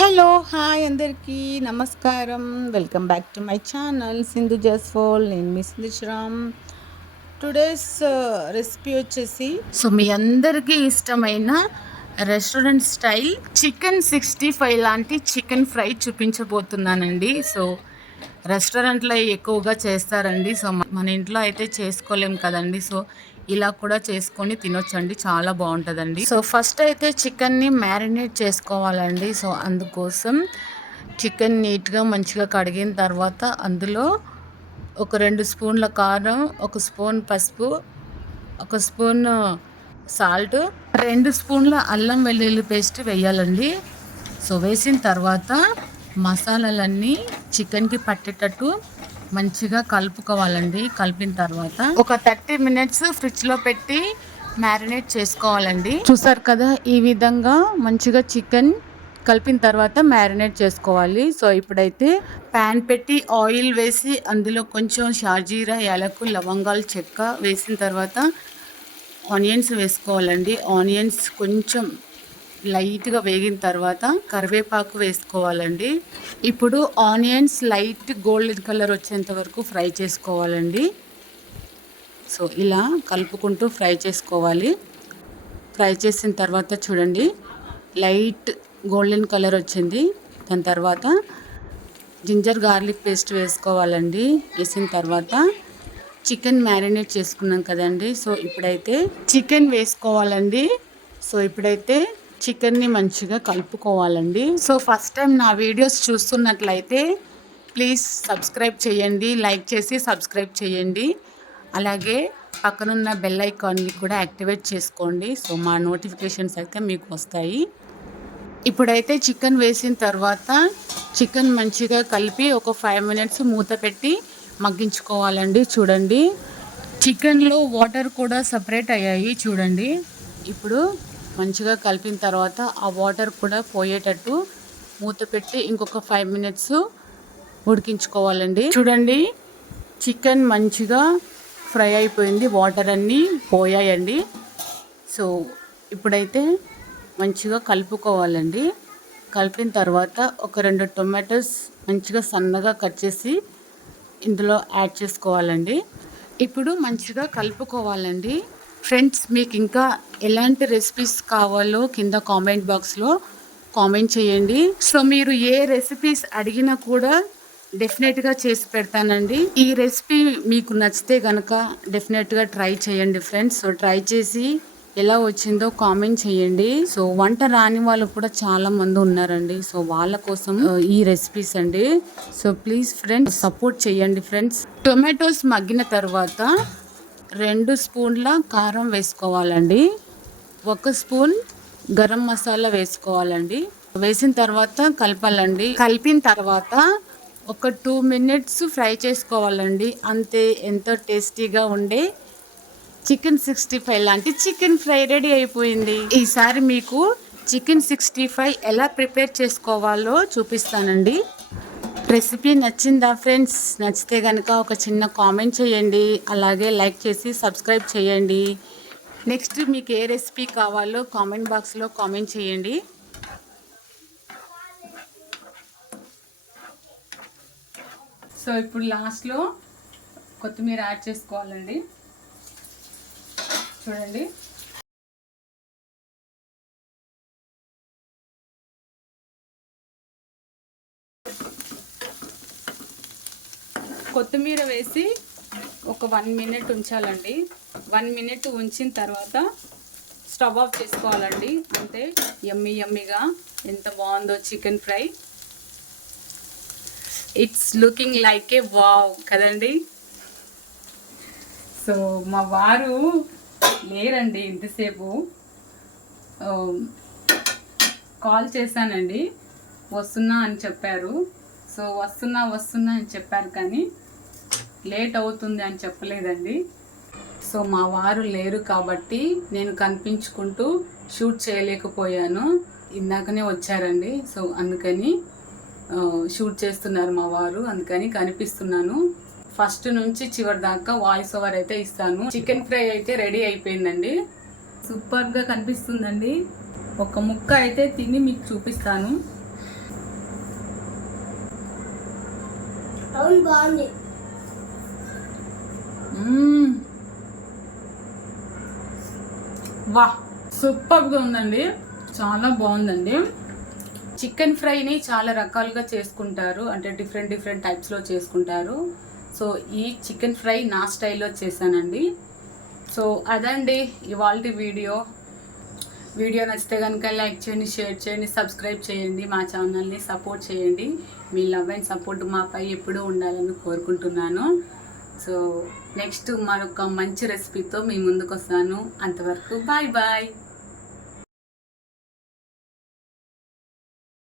Hello hi అందరికీ నమస్కారం. Welcome back to my channel Sindhu జస్ఫోల్ నేను మీ సింధుశ్రామ్ టుడేస్ రెసిపీ వచ్చేసి సో మీ అందరికీ ఇష్టమైన restaurant style chicken sixty five లాంటి చికెన్ ఫ్రై చూపించబోతున్నానండి. సో రెస్టారెంట్లో ఎక్కువగా చేస్తారండి. సో మన ఇంట్లో అయితే చేసుకోలేం కదండి. సో ఇలా కూడా చేసుకొని తినొచ్చండి. చాలా బాగుంటుందండి. సో ఫస్ట్ అయితే చికెన్ని మ్యారినేట్ చేసుకోవాలండి. సో అందుకోసం చికెన్ నీట్గా మంచిగా కడిగిన తర్వాత అందులో ఒక రెండు స్పూన్ల కారం ఒక స్పూన్ పసుపు ఒక స్పూన్ సాల్ట్ రెండు స్పూన్ల అల్లం వెల్లుల్లి పేస్ట్ వేయాలండి. సో వేసిన తర్వాత మసాలాలన్నీ చికెన్కి పట్టేటట్టు మంచిగా కలుపుకోవాలండి. కలిపిన తర్వాత ఒక థర్టీ మినిట్స్ ఫ్రిడ్జ్లో పెట్టి మ్యారినేట్ చేసుకోవాలండి. చూసారు కదా ఈ విధంగా మంచిగా చికెన్ కలిపిన తర్వాత మ్యారినేట్ చేసుకోవాలి. సో ఇప్పుడైతే ప్యాన్ పెట్టి ఆయిల్ వేసి అందులో కొంచెం షాజీరా యాలకు లవంగాలు చెక్క వేసిన తర్వాత ఆనియన్స్ వేసుకోవాలండి. ఆనియన్స్ కొంచెం లైట్గా వేగిన తర్వాత కరివేపాకు వేసుకోవాలండి. ఇప్పుడు ఆనియన్స్ లైట్ గోల్డెన్ కలర్ వచ్చేంత వరకు ఫ్రై చేసుకోవాలండి. సో ఇలా కలుపుకుంటూ ఫ్రై చేసుకోవాలి. ఫ్రై చేసిన తర్వాత చూడండి లైట్ గోల్డెన్ కలర్ వచ్చింది. దాని తర్వాత జింజర్ గార్లిక్ పేస్ట్ వేసుకోవాలండి. వేసిన తర్వాత చికెన్ మ్యారినేట్ చేసుకున్నాం కదండి. సో ఇప్పుడైతే చికెన్ వేసుకోవాలండి. సో ఇప్పుడైతే చికెన్ని మంచిగా కలుపుకోవాలండి. సో ఫస్ట్ టైం నా వీడియోస్ చూస్తున్నట్లయితే ప్లీజ్ సబ్స్క్రైబ్ చేయండి లైక్ చేసి సబ్స్క్రైబ్ చేయండి. అలాగే పక్కనున్న బెల్ ఐకాన్ని కూడా యాక్టివేట్ చేసుకోండి. సో మా నోటిఫికేషన్స్ అయితే మీకు వస్తాయి. ఇప్పుడైతే చికెన్ వేసిన తర్వాత చికెన్ మంచిగా కలిపి ఒక ఫైవ్ మినిట్స్ మూత పెట్టి మగ్గించుకోవాలండి. చూడండి. చికెన్లో వాటర్ కూడా సపరేట్ అయ్యాయి. చూడండి. ఇప్పుడు మంచిగా కలిపిన తర్వాత ఆ వాటర్ కూడా పోయేటట్టు మూత పెట్టి ఇంకొక ఫైవ్ మినిట్స్ ఉడికించుకోవాలండి. చూడండి. చికెన్ మంచిగా ఫ్రై అయిపోయింది. వాటర్ అన్నీ పోయాయండి. సో ఇప్పుడైతే మంచిగా కలుపుకోవాలండి. కలిపిన తర్వాత ఒక రెండు టొమాటోస్ మంచిగా సన్నగా కట్ చేసి ఇందులో యాడ్ చేసుకోవాలండి. ఇప్పుడు మంచిగా కలుపుకోవాలండి. ఫ్రెండ్స్ మీకు ఇంకా ఎలాంటి రెసిపీస్ కావాలో కింద కామెంట్ బాక్స్లో కామెంట్ చేయండి. సో మీరు ఏ రెసిపీస్ అడిగినా కూడా డెఫినెట్గా చేసి పెడతానండి. ఈ రెసిపీ మీకు నచ్చితే కనుక డెఫినెట్గా ట్రై చేయండి ఫ్రెండ్స్. సో ట్రై చేసి ఎలా వచ్చిందో కామెంట్ చేయండి. సో వంట రాని వాళ్ళు కూడా చాలా మంది ఉన్నారండి. సో వాళ్ళ కోసం ఈ రెసిపీస్ అండి. సో ప్లీజ్ ఫ్రెండ్స్ సపోర్ట్ చేయండి ఫ్రెండ్స్. టొమాటోస్ మగ్గిన తర్వాత రెండు స్పూన్ల కారం వేసుకోవాలండి. ఒక స్పూన్ గరం మసాలా వేసుకోవాలండి. వేసిన తర్వాత కలపాలండి. కలిపిన తర్వాత ఒక టూ మినిట్స్ ఫ్రై చేసుకోవాలండి. అంతే ఎంతో టేస్టీగా ఉండే చికెన్ సిక్స్టీ ఫైవ్ లాంటి చికెన్ ఫ్రై రెడీ అయిపోయింది. ఈసారి మీకు చికెన్ సిక్స్టీ ఫైవ్ ఎలా ప్రిపేర్ చేసుకోవాలో చూపిస్తానండి. రెసిపీ నచ్చిందా ఫ్రెండ్స్? నచ్చితే కనుక ఒక చిన్న కామెంట్ చేయండి. అలాగే లైక్ చేసి సబ్స్క్రైబ్ చేయండి. నెక్స్ట్ మీకు ఏ రెసిపీ కావాలో కామెంట్ బాక్స్లో కామెంట్ చేయండి. సో ఇప్పుడు లాస్ట్లో కొత్తిమీర యాడ్ చేసుకోవాలండి. చూడండి. కొత్తిమీర వేసి ఒక వన్ మినిట్ ఉంచాలండి. వన్ మినిట్ ఉంచిన తర్వాత స్టవ్ ఆఫ్ చేసుకోవాలండి. అంతే యమ్మీ యమ్మీగా ఎంత బాగుందో chicken fry. It's looking like a wow కదండి. సో మా వారు లేరండి ఇంతసేపు. Um, కాల్ చేశానండి. వస్తున్నా అని చెప్పారు. సో వస్తున్నా వస్తున్నా అని చెప్పారు కానీ లేట్ అవుతుంది అని చెప్పలేదండి. సో మా వారు లేరు కాబట్టి నేను కనిపించుకుంటూ షూట్ చేయలేకపోయాను. ఇందాకనే వచ్చారండి. సో అందుకని షూట్ చేస్తున్నారు మా వారు. అందుకని కనిపిస్తున్నాను. ఫస్ట్ నుంచి చివరి దాకా వాయిస్ ఓవర్ అయితే ఇస్తాను. చికెన్ ఫ్రై అయితే రెడీ అయిపోయిందండి. సూపర్గా కనిపిస్తుందండి. ఒక ముక్క అయితే తిని మీకు చూపిస్తాను. అవును బాగుంది. వా సూపర్గా ఉందండి. చాలా బాగుందండి. చికెన్ ఫ్రైని చాలా రకాలుగా చేసుకుంటారు. అంటే డిఫరెంట్ డిఫరెంట్ టైప్స్లో చేసుకుంటారు. సో ఈ చికెన్ ఫ్రై నా స్టైల్లో చేశానండి. సో అదండి ఇవాళ వీడియో. వీడియో నచ్చితే కనుక లైక్ చేయండి షేర్ చేయండి సబ్స్క్రైబ్ చేయండి మా ఛానల్ని సపోర్ట్ చేయండి. మీ లవ్ అండ్ సపోర్ట్ మాపై ఎప్పుడూ ఉండాలని కోరుకుంటున్నాను. సో నెక్స్ట్ మరొక మంచి రెసిపీతో మీ ముందుకు వస్తాను అంతవరకు బాయ్ బాయ్.